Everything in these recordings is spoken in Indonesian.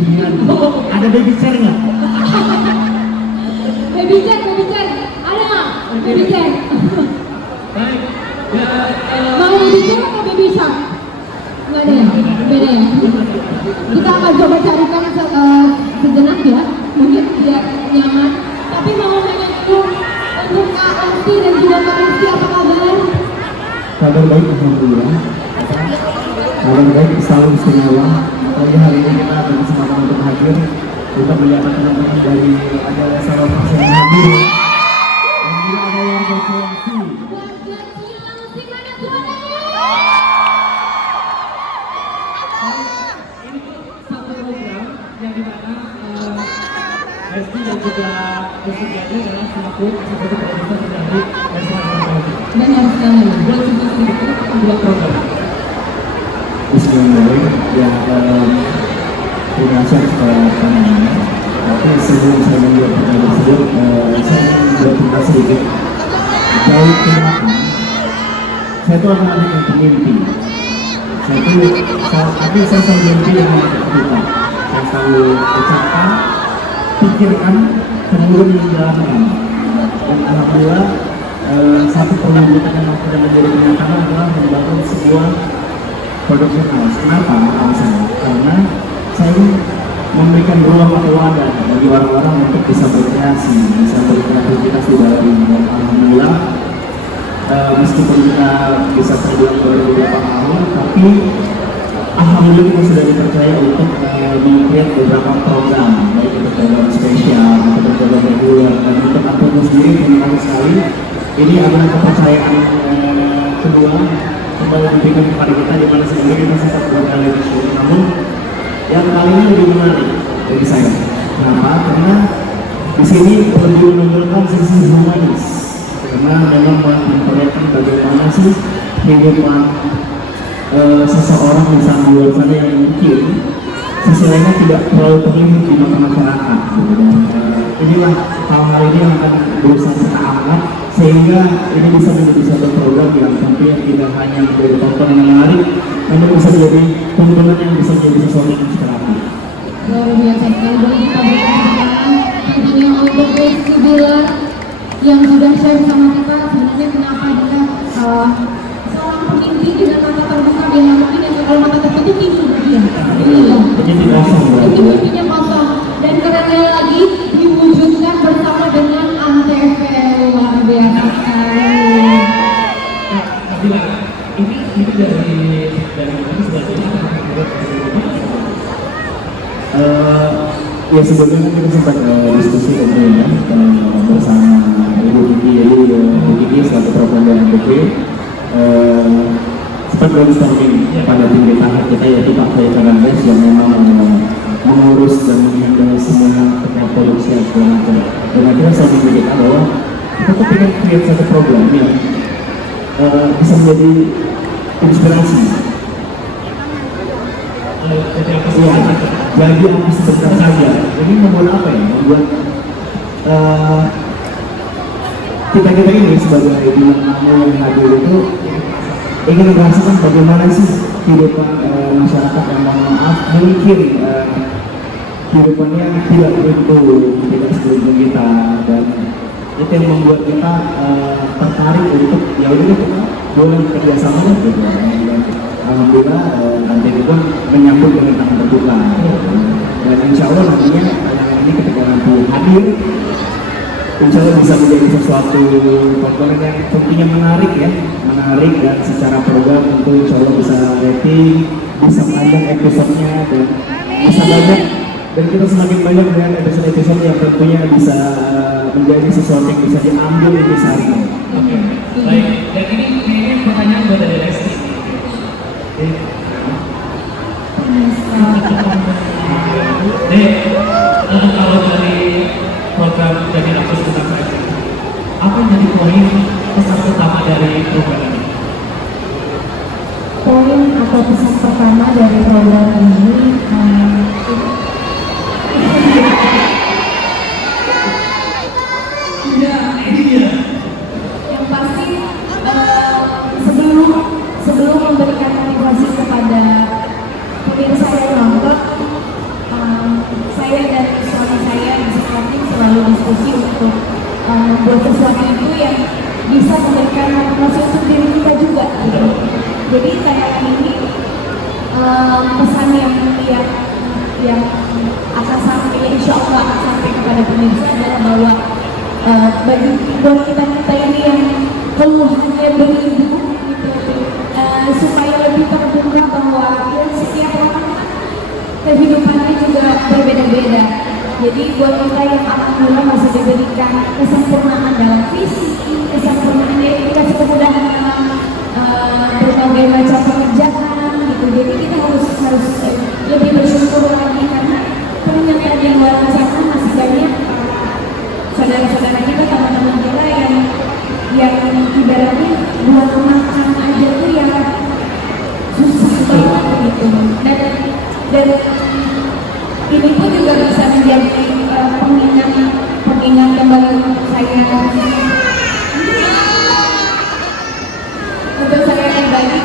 Ada baby chair nggak? Baby chair, ada nggak? Baby chair. Baik. Ya, Mau baby chair atau baby shark? Nggak ada ya? Beda ya? Kita akan coba carikan sejenak ya, mungkin tidak nyaman. Tapi mau nanya dulu untuk Kak Asti dan juga Kak Rizky, apa kabar? Kabar baik, alhamdulillah. Kabar baik, selalu istimewa. Apalagi hari ini kita ada kesempatan untuk hadir untuk melihat teman-teman dari ada salah satu yang hadir. Dan juga ada yang berfungsi. Warga Cilengsi, mana suaranya? ini tuh satu program yang dimana Resti dan juga Restiani adalah selaku eksekutif produser dari Resti. Benar sekali. Buat sedikit itu dua program. Bismillahirrahmanirrahim. Ya, terima kasih atas pandangannya. Tapi sebelum saya membuat pertanyaan tersebut, saya ingin bercerita sedikit. Jauh ke belakang, saya itu anak-anak yang pemimpi. Saya selalu mimpi dengan kita. Saya selalu ucapkan, pikirkan, kemudian menjalankan. Dan alhamdulillah, satu perwujudan yang sudah menjadi kenyataan adalah membangun sebuah production house. Kenapa alasannya? Karena saya ingin memberikan ruang atau wadah bagi orang-orang untuk bisa berkreasi, bisa berkreativitas di dalam ini. Dan alhamdulillah, meskipun kita bisa terbilang baru beberapa tahun, tapi alhamdulillah kita sudah dipercaya untuk membuat beberapa program, baik itu program spesial atau program reguler. Dan untuk aku sendiri terima kasih sekali. Ini adalah kepercayaan kedua kembali diberikan kepada kita, di mana sebelumnya kita sempat berkali show. Namun yang kali ini lebih menarik bagi saya. Kenapa? Karena di sini lebih menunjukkan sisi humanis. Karena memang memperlihatkan bagaimana sih kehidupan seseorang di luar sana yang mungkin sisi lainnya tidak terlalu terlihat di mata masyarakat. Dan inilah hal-hal ini yang akan berusaha kita angkat sehingga ini bisa menjadi satu program yang tentunya tidak hanya menjadi tontonan yang menarik, namun bisa menjadi tontonan yang bisa menjadi sesuatu yang inspiratif. Luar biasa sekali, boleh kita berikan tentunya untuk Rizky Bilar yang sudah share sama kita sebenarnya kenapa dia seorang pemimpi dengan mata terbuka dia mungkin yang kalau mata tertutup itu dia. Iya. Jadi kosong. Itu mimpinya kosong dan kerennya lagi diwujudkan bersama dengan Antv. Luar biasa sekali. Bila ini dari mana sebetulnya? Ya sebelumnya kan kita sempat diskusi tentunya bersama Ibu Kiki, jadi Ibu Kiki selaku program dari MPP sempat brainstorming pada tingkat tahap kita, yaitu Pak Fai Fernandes yang memang mengurus dan menghandle semua terkait produksi dan segala macam. Dan akhirnya saya pikirkan bahwa kita tuh pengen create satu program yang bisa menjadi inspirasi. Iya, jadi aku sebentar saja. Ini membuat apa ya? Membuat kita ini sebagai bintang tamu yang hadir itu ingin merasakan bagaimana sih kehidupan masyarakat yang mohon maaf mungkin kehidupannya tidak seberuntung kita, dan itu yang membuat kita tertarik untuk ya udah kita boleh bekerja sama gitu. Alhamdulillah nanti itu pun menyambut dengan tangan terbuka, dan insya Allah nantinya ini ketika nanti hadir, insya Allah bisa menjadi sesuatu tontonan yang tentunya menarik dan secara program tentu insya Allah bisa rating, bisa panjang episodenya dan bisa banyak, dan kita semakin banyak dengan episode yang tentunya bisa menjadi sesuatu yang bisa diambil intisari. Oke, baik. Dan ini pertanyaan buat dari Resti. Kalau dari program Jadi Aku Sebentar Saja, apa yang jadi poin pesan utama dari program ini? Poin atau pesan pertama dari program ini Ya, ini dia. motivasi untuk diri kita juga gitu. Jadi tayangan ini pesan yang akan sampai, insya Allah akan sampai kepada pemirsa adalah bahwa bagi buat kita ini yang keluhannya beribu gitu, supaya lebih terbuka bahwa ya, setiap orang kehidupannya juga berbeda-beda. Jadi buat kita yang alhamdulillah masih diberikan kesempurnaan dalam fisik, kesempurnaan yang dikasih kemudahan dalam berbagai macam pekerjaan gitu. Jadi kita harus lebih bersyukur lagi karena ternyata di luar sana masih banyak saudara-saudara kita, teman-teman kita yang ibaratnya buat makan aja tuh yang susah banget gitu. Dan ini pun juga bisa menjadi pengingat kembali untuk saya pribadi,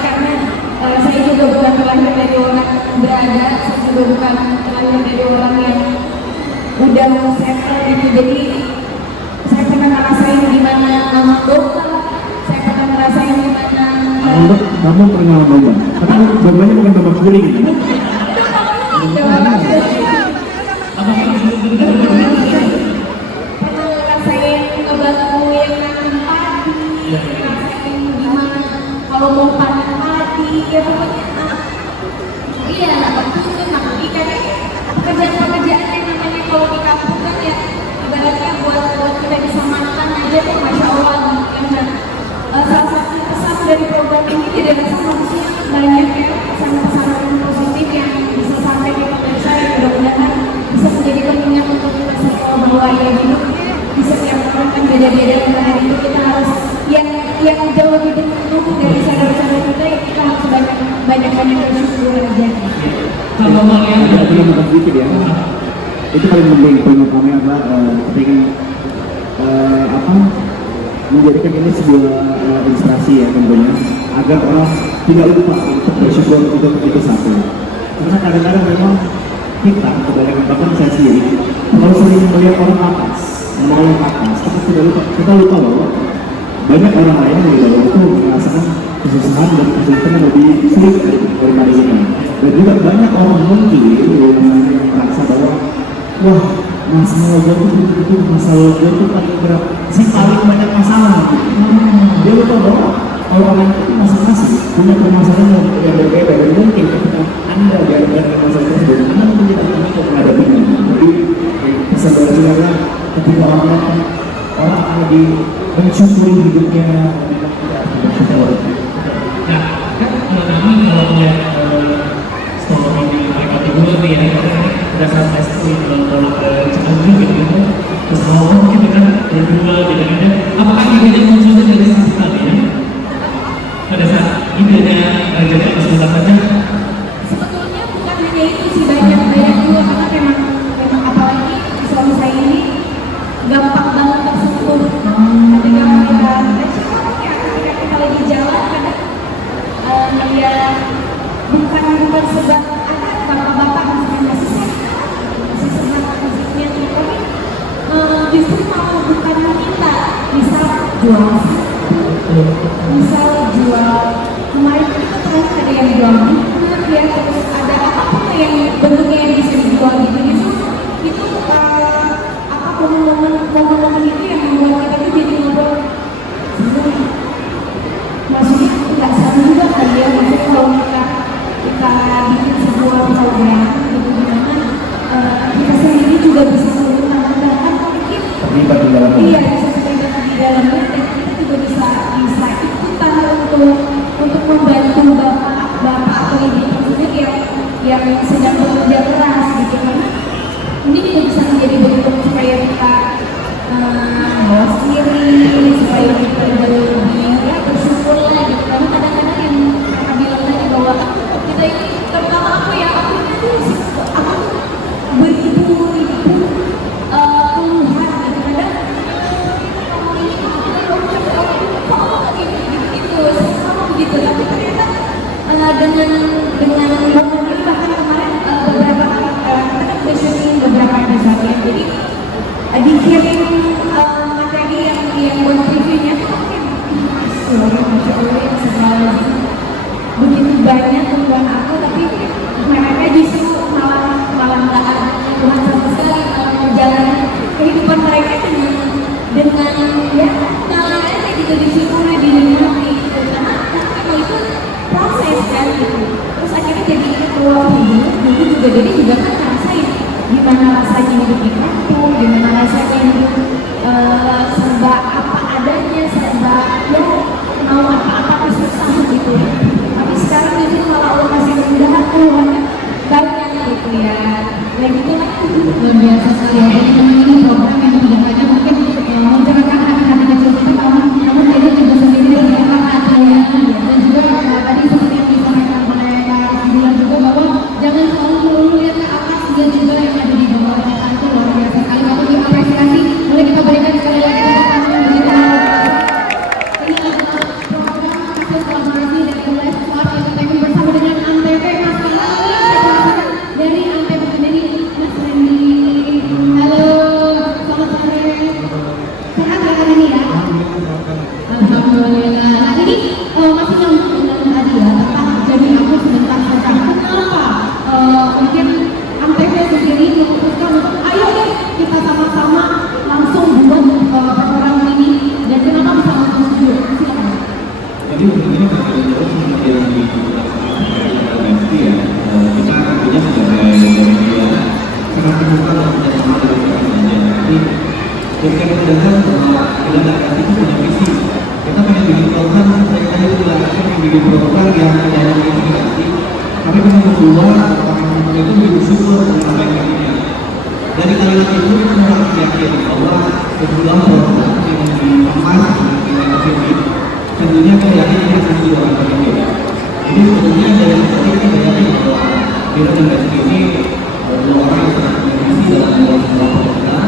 karena saya juga bukan terlahir dari orang berada, saya juga bukan terlahir dari orang yang udah settle gitu. Jadi saya pernah ngerasain gimana nama dokter, saya pernah ngerasain gimana kamu pernah ngomong, tapi babanya bukan babak guling kan? pernah ngerasain ngebantu yang nanam padi, ngerasain gimana kalau mau panen padi, ya pokoknya iya, waktu itu nak ikan pekerjaan-pekerjaan yang namanya kalau di kampung kan ya ibaratnya buat kita bisa makan aja tuh masya Allah gitu kan. Salah satu pesan dari program ini tidak rasa manusia banyak ya pesan-pesan positif yang bisa sampai ke pemirsa, yang mudah-mudahan bisa menjadi pengingat untuk kita semua bahwa ya hidup di setiap orang kan beda-beda, dan hari itu kita harus yang jauh lebih beruntung dari saudara-saudara kita, yang kita harus banyak bersyukur aja. Kalau kalian Aku mau sedikit ya. Itu paling penting poin kami adalah pengen menjadikan ini sebuah inspirasi ya tentunya, agar orang tidak lupa untuk bersyukur untuk itu satu. Karena kadang-kadang memang kita kebanyakan, bahkan saya sendiri, kalau sering melihat orang atas, menolong atas, kita lupa bahwa banyak orang lain yang di bawah itu merasakan kesusahan dan kesulitan yang lebih sulit daripada kita. Dan juga banyak orang mungkin yang merasa bahwa wah, masalah gue itu masalah gue itu paling berat, saya paling banyak masalah gitu. Dia lupa bahwa orang itu masing-masing punya permasalahan yang berbeda, dan mungkin ketika Anda dengan masalah tersebut, Anda mungkin tidak bisa menghadapinya. Jadi pesan dari saya, ketika orang akan lebih mensyukuri hidupnya, bersyukur. Nah, kan kami kalau melihat story di mereka berdua nih ya, pada saat testing kalau Cianjur gitu, terus mau kita kan berdua gitu kan, apakah idenya munculnya dari satu tadi ya? Pada saat idenya jadi apa sebentar saja? Sebetulnya bukan hanya itu sih, banyak juga, karena memang apalagi suami saya ini gampang banget tersentuh. Ketika kita lagi jalan kadang dia bukan sebab ada bapak masih sehat fisiknya, tapi justru mau bukan kita misal jual, misal jual kemarin kita terus ada yang jual bunga ya, terus ada apa yang bentuknya yang bisa dijual gitu, itu momen-momen itu yang membuat kita tuh jadi ngobrol. Maksudnya nggak sama juga kan ya, maksudnya kalau kita bikin sebuah program gitu, gimana kita sendiri juga bisa menggunakan mungkin Terlibat di dalamnya. iya, bisa terlibat di dalamnya, dan kita juga bisa ikutan untuk membantu bapak atau ibu tersebut yang sedang bekerja keras gitu, karena ini juga bisa menjadi bentuk supaya kita bawa sendiri, supaya kita lebih ya bersyukur lah gitu. Karena kadang-kadang yang kakak bilang tadi bahwa kita ini, terutama aku ya, aku beribu keluhan gitu. Kadang ngomong ini kita lupa gitu, Masya Allah yang segala begitu banyak Tuhan aku, tapi mereka justru malah nggak ada Tuhan sama sekali, malah menjalani kehidupan mereka dengan ya ngalir aja gitu, disyukuri, dinikmati gitu. Karena kalau itu proses kan gitu, terus akhirnya jadi keluar hidup dulu juga, jadi juga kan ngerasain gimana rasanya hidup di kampung, gimana rasanya hidup serba apa adanya, serba ya mau apa-apa susah gitu ya. Tapi sekarang itu malah Allah kasih kemudahan, keluhannya banyak gitu ya. Dan itu kan luar biasa sekali ya. Jadi ini program yang tidak hanya mungkin mencerahkan hati-hati kecil kita, namun jadi juga sendiri mencerahkan hati ya. Dan juga tadi seperti yang disampaikan oleh Kak bilang juga bahwa jangan selalu melulu lihat ke atas, dan juga yang ada di bawah kita itu luar biasa sekali. Patut diapresiasi. Boleh kita berikan sekali lagi tepuk tangan bagi teman-teman. Ini adalah program hasil kolaborasi dari Live Smart Entertainment bersama dengan Antv. Mas dari Antv sendiri, Mas Randy. Halo, selamat sore. Sehat ya hari ini ya? Alhamdulillah. Nah ini masih nyambung dengan tadi ya, tentang jadi aku sebentar saja. Kenapa mungkin Antv sendiri memutuskan untuk ayo deh kita sama-sama langsung buat program ini, dan kenapa bisa langsung setuju? Silakan. Jadi ini karena jauh seperti yang nanti ya, kita tentunya sebagai media sangat terbuka dan kerjasama dengan mereka saja. Jadi berikan kemudahan bahwa kita dapat itu punya visi. Kita punya bikin program, mereka itu tidak akan bikin program yang tidak hanya inspirasi, tapi kita berdua orang-orang itu bersyukur dengan apa yang kita punya. Dari kalimat itu kita harus yakin bahwa sebuah program yang dikemas dengan ini tentunya kita yakin ini akan jadi orang terbaik. Jadi sebetulnya dari seperti kita yakin bahwa Biro dan Basic ini dua orang yang sangat bervisi dalam membuat sebuah program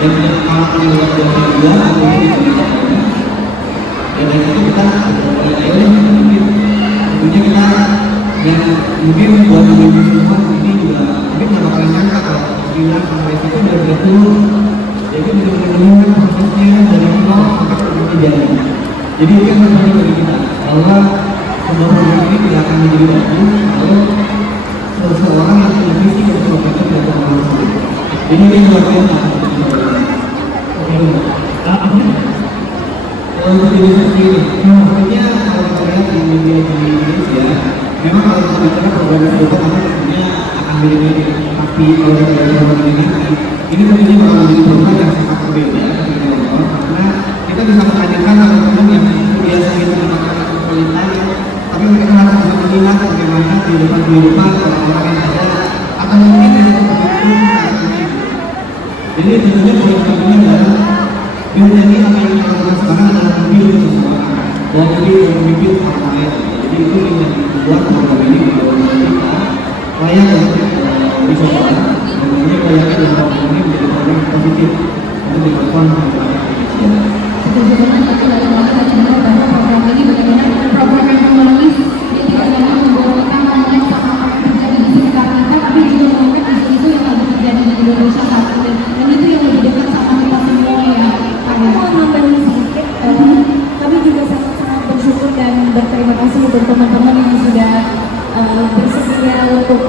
dan punya pengalaman yang luar biasa juga untuk kita. Dan dari situ kita ayo mungkin tentunya kita yang mungkin buat ibu semua ini juga mungkin nggak bakalan nyangka kalau bilang sampai situ benar-benar turun. Jadi benar-benar prosesnya dari nol sampai ke jadi. Jadi itu yang terjadi bagi kita bahwa sebuah program ini tidak akan menjadi bagus kalau seseorang yang punya visi dan program itu tidak berhasil. Jadi ini luar biasa. Untuk diri sendiri, maksudnya kalau kita lihat di media di Indonesia, memang kalau kita bicara program itu kami tentunya akan mirip-mirip, tapi kalau kita lihat program ini tentunya bakal menjadi program yang sangat berbeda karena kita bisa menanyakan teman-teman yang biasa itu menggunakan kualitas, tapi mereka harus bisa melihat bagaimana kehidupan orang-orang yang ada atau mungkin dari kehidupan. Jadi tentunya program ini adalah menjadi apa yang kita lakukan sekarang adalah memilih seseorang dan memilih yang memimpin orang lain. Jadi itu yang membuat program ini bahwa kita layak untuk dicoba dan tentunya layak untuk program ini menjadi program yang positif untuk dilakukan oleh masyarakat Indonesia. Setuju banget, tapi dari mana tadi benar bahwa program ini benar-benar program yang ekonomis, dia tidak hanya membawakan hanya sama apa yang terjadi di sekitar kita, tapi juga mengangkat isu-isu yang lagi terjadi di Indonesia saat ini, dan itu yang lebih dekat sama kita semua ya. Aku mau nambahin sedikit, kami juga sangat-sangat bersyukur dan berterima kasih untuk teman-teman yang sudah bersedia untuk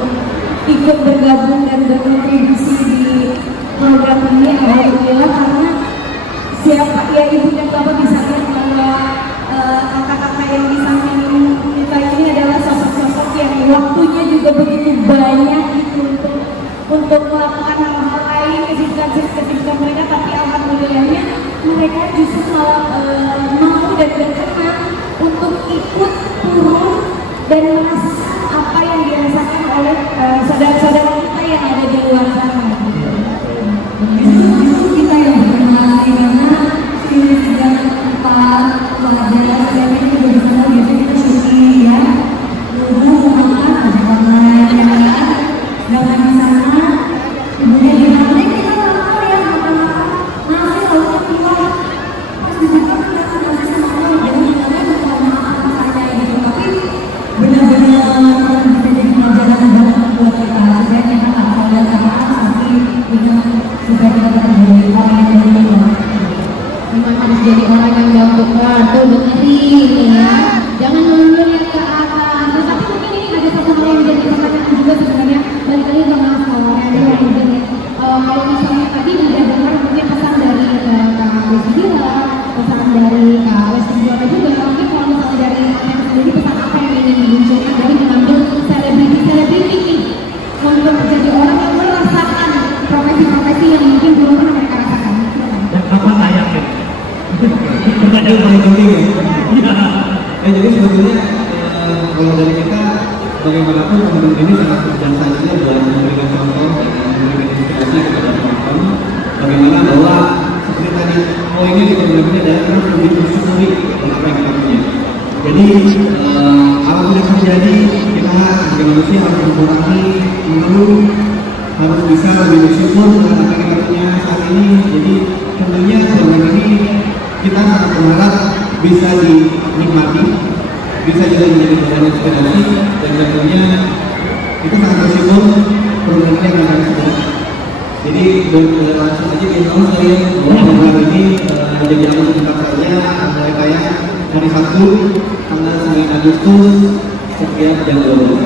ikut bergabung dan berkontribusi di program ini. Alhamdulillah, karena siapa ya ibu dan bapak bisa lihat bahwa kakak-kakak yang di samping kita ini adalah sosok-sosok yang waktunya juga begitu banyak gitu untuk melakukan hal-hal lain, kesibukan mereka, tapi alhamdulillahnya mereka justru malah mau dan berkenan untuk ikut turun dan merasakan apa yang dirasakan oleh saudara-saudara kita yang ada di luar sana. Justru kita yang berterima kasih karena ini sudah tempat pelajaran dan ini juga di sana biasanya kita syuting ya. Dulu makan ada online ya kan, dengan di sana ibunya bilang kita nggak tahu ya makan-makan nasi lauknya keluar, pas di sana nasi sama Allah jadi kita bukan makan saja gitu, tapi benar-benar ini ya. Jangan mundur lihat ke atas. Tetapi mungkin ini ada satu hal yang menjadi pertanyaan juga sebenarnya. Balik lagi ke Mas Kolor ya. Kalau misalnya tadi udah dengar mungkin pesan dari Kak Rizkyla, pesan dari Kak Lesti juga, mungkin kalau misalnya dari yang sendiri pesan apa yang ingin dimunculkan dari mengambil selebriti ini untuk menjadi orang yang merasakan profesi-profesi yang mungkin belum pernah mereka rasakan. Dan apa layak Pertanyaan paling penting ya. Jadi sebetulnya kalau dari kita bagaimanapun teman-teman ini sangat berjasa buat memberikan contoh dan memberikan inspirasi kepada teman-teman bagaimana bahwa seperti tadi poinnya kita benar-benar adalah harus lebih bersyukuri dengan apa yang kita punya. Jadi apapun yang terjadi kita sebagai manusia harus mengurangi dulu, harus bisa lebih bersyukur dengan apa yang kita punya saat ini. Jadi tentunya program ini kita sangat berharap bisa dinikmati, bisa juga menjadi bahan inspirasi, dan tentunya kita sangat bersyukur program ini akan segera. Jadi langsung aja kita saya program ini menjadi aman tempat saja mulai tayang hari Sabtu tanggal 9 Agustus setiap jam 12.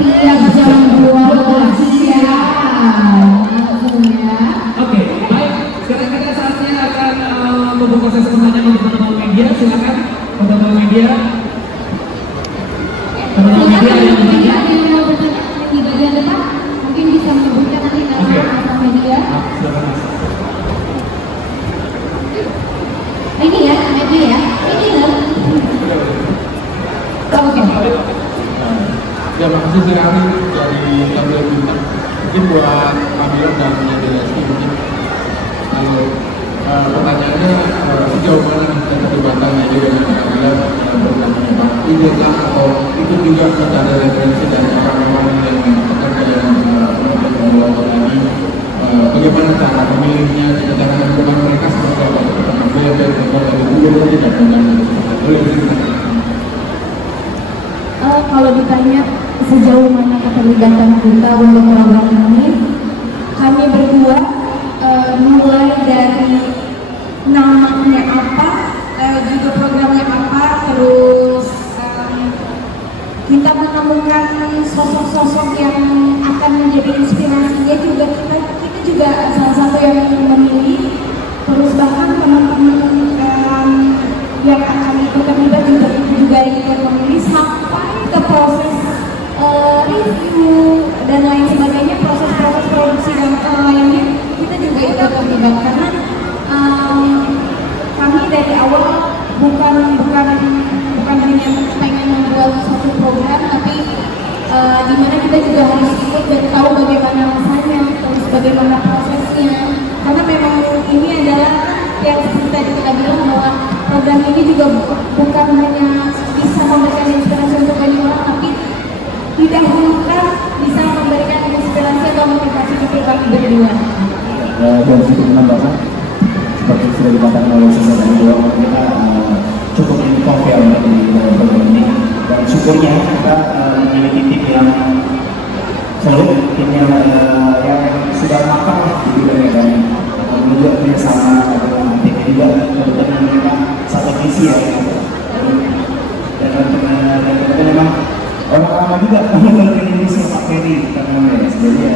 Tiap jam 12 siang. Langsung ya. Oke, baik. Sekarang kita saatnya akan membuka sesi pertanyaan untuk teman-teman media. Silakan teman-teman media. Teman-teman media yang bertanya. Yang mau bertanya di bagian depan mungkin bisa menyebutkan nanti nama asal media. Silakan Mas. Ini ya, media ya. Ini loh. Oke. Ya, makasih sekali dari Tampil Bintang. Mungkin buat Pamela dan Lesti mungkin. Lalu pertanyaannya sejauh mana kita terlibatkan aja dengan Pamela programnya Pak? Idekah atau itu juga mencari referensi dan apa memang yang pekerja yang membawa ini bagaimana cara memilihnya, cara menentukan mereka seperti apa? Tampil dan dari dulu tidak pernah boleh ceritakan. Kalau ditanya sejauh mana keterlibatan kita untuk program ini, kami berdua mulai dari namanya apa, juga programnya apa, terus kita menemukan sosok-sosok yang akan menjadi inspirasinya juga kita juga salah satu yang memilih, terus bahkan teman-teman yang akan ikut terlibat juga ikut memilih sampai ke proses review dan lain sebagainya, proses-proses produksi dan lainnya kita juga ikut terlibat karena kami dari awal bukan hanya pengen membuat satu program, tapi di mana kita juga harus ikut dan tahu bagaimana rasanya, terus bagaimana prosesnya, karena memang ini adalah yang seperti tadi kita bilang bahwa program ini juga bukan hanya bisa memberikan inspirasi untuk banyak orang, tapi didahulukan bisa memberikan inspirasi atau motivasi untuk kami berdua. Dari situ menambahkan seperti sudah dikatakan oleh saudara beliau, kita cukup involved ya di program ini, dan syukurnya kita memiliki tim yang solid, tim yang sudah matang di bidangnya, dan juga bersama dengan tim juga kebetulan mereka satu visi ya, dan memang orang lama juga menonton Indonesia Pak Ferry karena jadi ya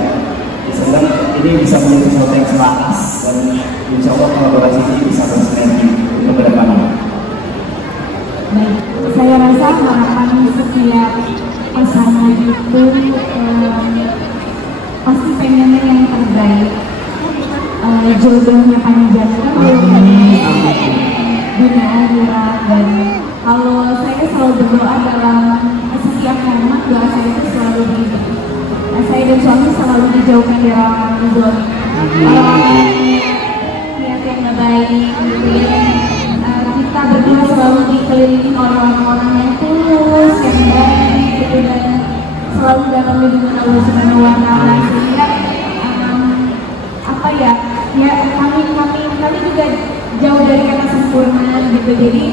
sebenarnya ini bisa menjadi sesuatu yang selaras, dan insya Allah kolaborasi ini bisa bersinergi untuk kedepannya. Baik, saya rasa harapan setiap pasangan itu pasti pengennya yang terbaik. Jodohnya panjang kan dunia akhirat, dan kalau saya selalu berdoa dalam setiap momen, doa saya itu selalu begini, saya dan suami selalu dijauhkan dari orang yang niat yang nggak baik gitu ya. Kita berdua selalu dikelilingi orang-orang yang tulus, yang baik gitu, dan selalu dalam lindungan Allah Subhanahu wa Ta'ala, sehingga apa ya kami juga jauh dari kata sempurna gitu. Jadi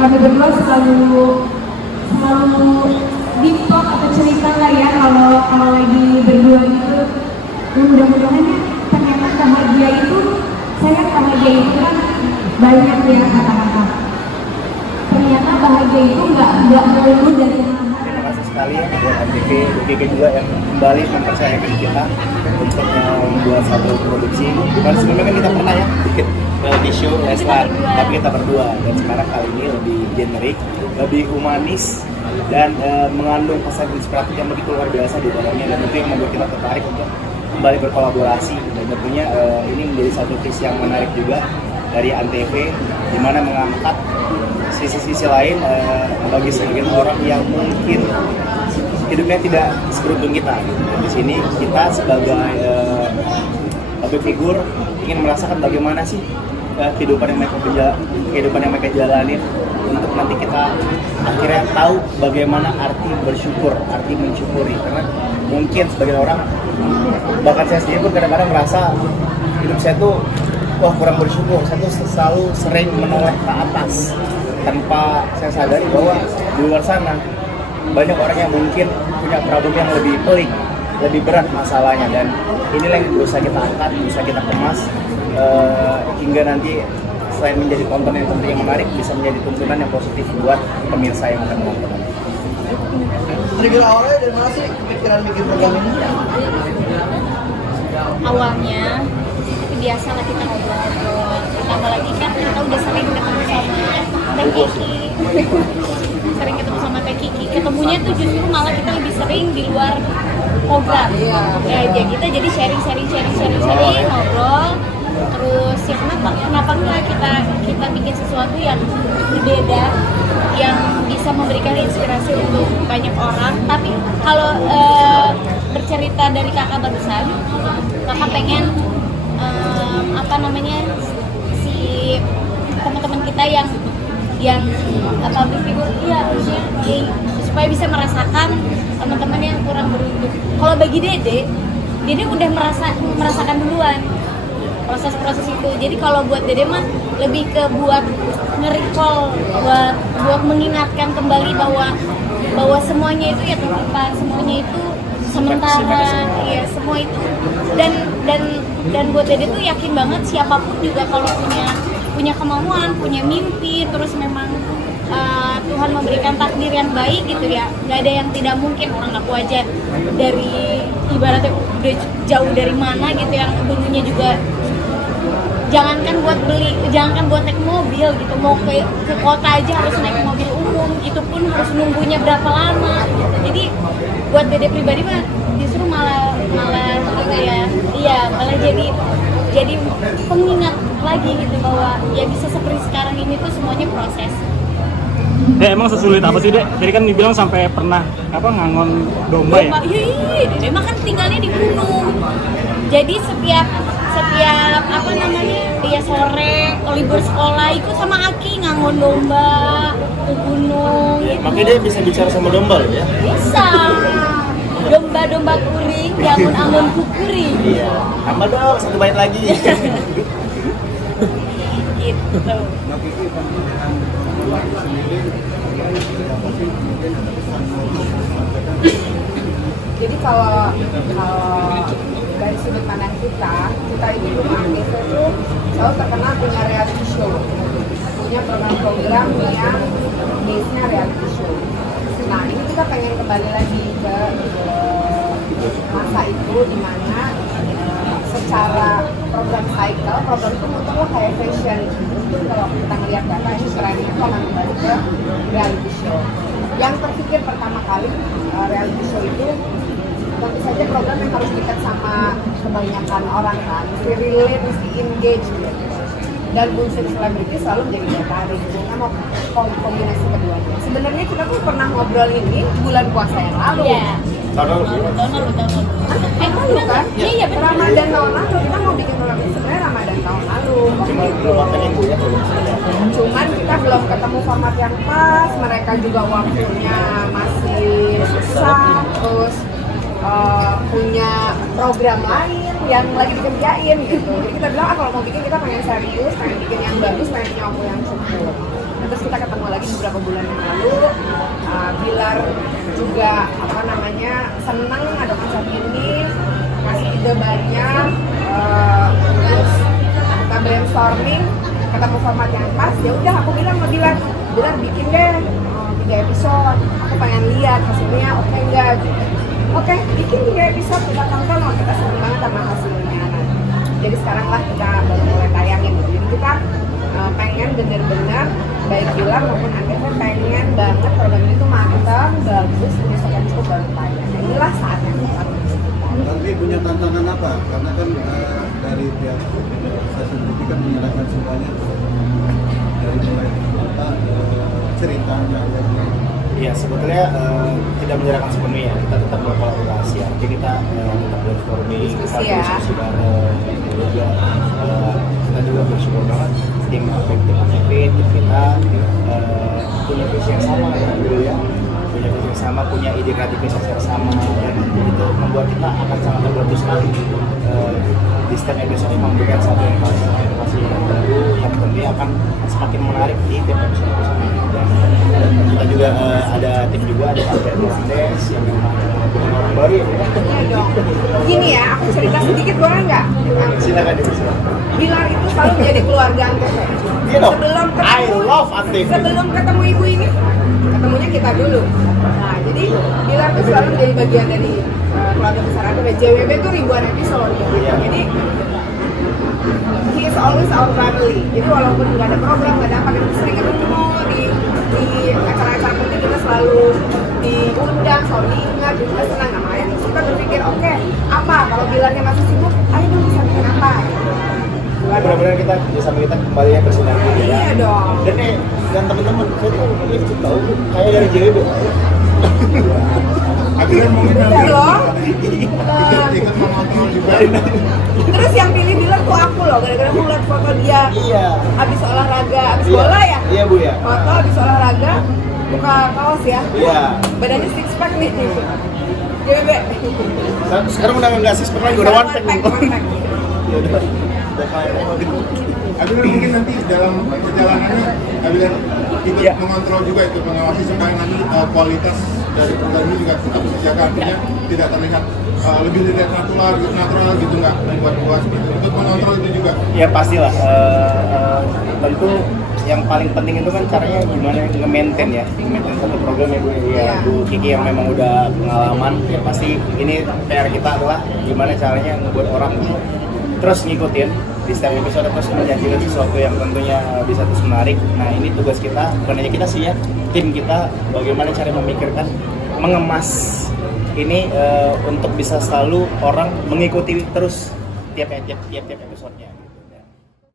kami berdua selalu deep talk atau cerita lah ya kalau lagi berdua gitu. Dan mudah-mudahan ternyata bahagia itu kan banyak ya kata-kata. keluarga itu nggak melulu dari Terima kasih sekali ya buat MTV, UGG juga yang kembali mempercayakan kita untuk membuat satu produksi. Karena sebelumnya kan kita pernah ya bikin reality show Leslar, tapi kita berdua. Dan sekarang kali ini lebih generik, lebih humanis, dan mengandung pesan inspiratif yang begitu luar biasa di dalamnya. Dan itu yang membuat kita tertarik untuk kembali berkolaborasi. Dan tentunya ini menjadi satu visi yang menarik juga dari Antv, di mana mengangkat sisi-sisi lain bagi sebagian orang yang mungkin hidupnya tidak seberuntung kita. Di sini kita sebagai public figure ingin merasakan bagaimana sih kehidupan yang mereka jalanin, untuk nanti kita akhirnya tahu bagaimana arti bersyukur, arti mensyukuri. Karena mungkin sebagian orang, bahkan saya sendiri pun kadang-kadang merasa hidup saya tuh wah kurang bersyukur. Saya tuh selalu sering menoleh ke atas tanpa saya sadari bahwa di luar sana banyak orang yang mungkin punya problem yang lebih pelik, lebih berat masalahnya. Dan inilah yang berusaha kita angkat, berusaha kita kemas hingga nanti selain menjadi tontonan yang tentunya menarik, bisa menjadi tuntunan yang positif buat pemirsa yang akan menonton. Trigger awalnya dari mana sih pikiran bikin program ini? Awalnya itu biasa lah kita ngobrol-ngobrol, ditambah lagi kan kita udah sering ketemu sama Teh Kiki, sering ketemu sama Teh Kiki. Ketemunya tuh justru malah kita lebih sering di luar program. Ya kita jadi sharing ngobrol. Terus ya kenapa enggak kita bikin sesuatu yang berbeda, yang bisa memberikan inspirasi untuk banyak orang. Tapi kalau bercerita dari kakak barusan, kakak pengen si teman-teman kita yang public figure supaya bisa merasakan teman-teman yang kurang beruntung. Kalau bagi Dede udah merasakan duluan proses itu. Jadi kalau buat Dede mah lebih ke buat nge-recall, buat mengingatkan kembali bahwa semuanya itu ya terlupa, semuanya itu sementara, ya semua itu. Dan buat Dede tuh yakin banget siapapun juga kalau punya kemauan, punya mimpi, terus memang Tuhan memberikan takdir yang baik gitu ya, nggak ada yang tidak mungkin. Orang aku aja dari ibaratnya udah jauh dari mana gitu, yang dulunya juga jangankan buat naik mobil gitu, mau ke kota aja harus naik mobil umum, itu pun harus nunggunya berapa lama gitu. Jadi buat Dede pribadi mah justru malah apa ya, malah jadi pengingat lagi gitu bahwa ya bisa seperti sekarang ini tuh semuanya proses. Dek, emang sesulit apa sih Dek? Tadi kan dibilang sampai pernah ngangon domba ya? Iya, Dede emang kan tinggalnya di gunung. Jadi setiap sore kalau libur sekolah ikut sama Aki ngangon domba ke gunung. Ya, makanya dia bisa bicara sama domba loh ya? Bisa. Domba kuring, angon kukuring. Iya. Tambah dong, satu bait lagi. Gitu. Jadi kalau dari sudut pandang kita itu Antv itu selalu terkenal punya reality show, punya program-program yang base-nya reality show. Nah ini kita pengen kembali lagi ke masa itu dimana secara program cycle, program itu muterlah kayak fashion. Kalau kita ngeliat data ini trennya itu akan kembali ke reality show. Yang terpikir pertama kali reality show itu tentu saja program yang harus dekat sama kebanyakan orang kan, mesti relate, mesti engage gitu. Dan unsur selebriti selalu menjadi daya tarik. Kita mau kombinasi keduanya. Sebenarnya kita tuh pernah ngobrol ini bulan puasa yang lalu. Iya. Tahun lalu. Lalu kan? Iya betul. Ramadan tahun lalu kita mau bikin program ini sebenarnya Ramadan tahun lalu. Cuman kita belum ketemu format yang pas. Mereka juga waktunya masih susah. Terus punya program lain yang lagi dikerjain gitu. Jadi kita bilang kalau mau bikin kita pengen serius, pengen bikin yang bagus, pengen punya waktu yang cukup. Terus kita ketemu lagi beberapa bulan yang lalu. Bilar juga senang ada konsep ini, kasih ide banyak. Terus kita brainstorming, ketemu format yang pas. Ya udah aku bilang sama Bilar bikin deh gitu. Oke, bikin 3 episode kita tonton, oh, kita senang banget sama hasilnya. Nah, jadi sekarang lah kita baru mulai tayangin gitu. Jadi kita pengen bener-bener baik Bilar maupun Antv pengen banget program ini tuh matang, bagus, besok episode baru tayang. Nah, inilah saatnya tepat. Nanti punya tantangan apa? Karena kan dari pihak stasiun TV kan menyerahkan semuanya dari mulai ceritanya. Iya, sebetulnya tidak menyerahkan sepenuhnya, kita tetap berkolaborasi, artinya kita tetap brainstorming, kita Diskusi ya. diskusi bareng, juga kita juga bersyukur banget tim APTV, tim kita punya visi yang sama ya dulu ya, punya visi yang sama, punya ide kreativitas yang sama, dan itu membuat kita akan sangat terbantu sekali di setiap episode memberikan satu inovasi yang baru yang tentunya akan semakin menarik di tiap episode. Dan kita juga ada tim juga, ada Pak Fernandes yang memang orang baru ya. Iya dong. Gini ya, aku cerita sedikit boleh nggak? Silakan Ibu, silakan. Bilar itu selalu menjadi keluarga Antv. Iya dong. I Sebelum love Antv. Sebelum ketemu ibu ini, ketemunya kita dulu. Nah, jadi Bilar itu selalu menjadi bagian dari keluarga besar Antv. JWB itu ribuan episode. Iya. Jadi he is always our family. Jadi walaupun nggak ada program, nggak ada apa, kita sering ketemu di acara-acara penting, kita selalu diundang, selalu diingat, kita senang. Nah, makanya terus kita berpikir, oke, apa kalau Bilarnya masih sibuk, ayo dong bisa bikin apa? Benar-benar kita bersama kita kembali ya bersinergi ya. Iya dong. Dan dan teman-teman saya tuh itu tahu kayak dari JWB. Akhirnya mungkin Udah loh. ikut mengontrol juga. Terus yang pilih Bilar tuh aku loh, gara-gara aku lihat foto dia Iya. habis olahraga, habis Iya. bola ya? Iya Bu ya. Foto habis olahraga, buka kaos ya? Iya. Badannya six pack nih. JWB. Sekarang udah nggak sih seperti udah one pack nih. One pack. Ya udah kayak Akhirnya mungkin nanti dalam perjalanannya Abilar ikut Iya. mengontrol juga, ikut mengawasi supaya nanti kualitas dari program ini juga tetap terjaga, artinya tidak terlihat lebih dilihat natural gitu, nggak membuat gitu. Ikut mengontrol itu juga. Ya pastilah, tentu yang paling penting itu kan caranya gimana nge-maintain ya, nge-maintain satu program ya Bu. Ya Bu Kiki yang memang udah pengalaman, ya pasti ini PR kita adalah gimana caranya ngebuat orang terus ngikutin di setiap episode, terus menjanjikan sesuatu yang tentunya bisa terus menarik. Nah ini tugas kita, bukan hanya kita sih ya, tim kita bagaimana cara memikirkan, mengemas ini untuk bisa selalu orang mengikuti terus tiap episodenya.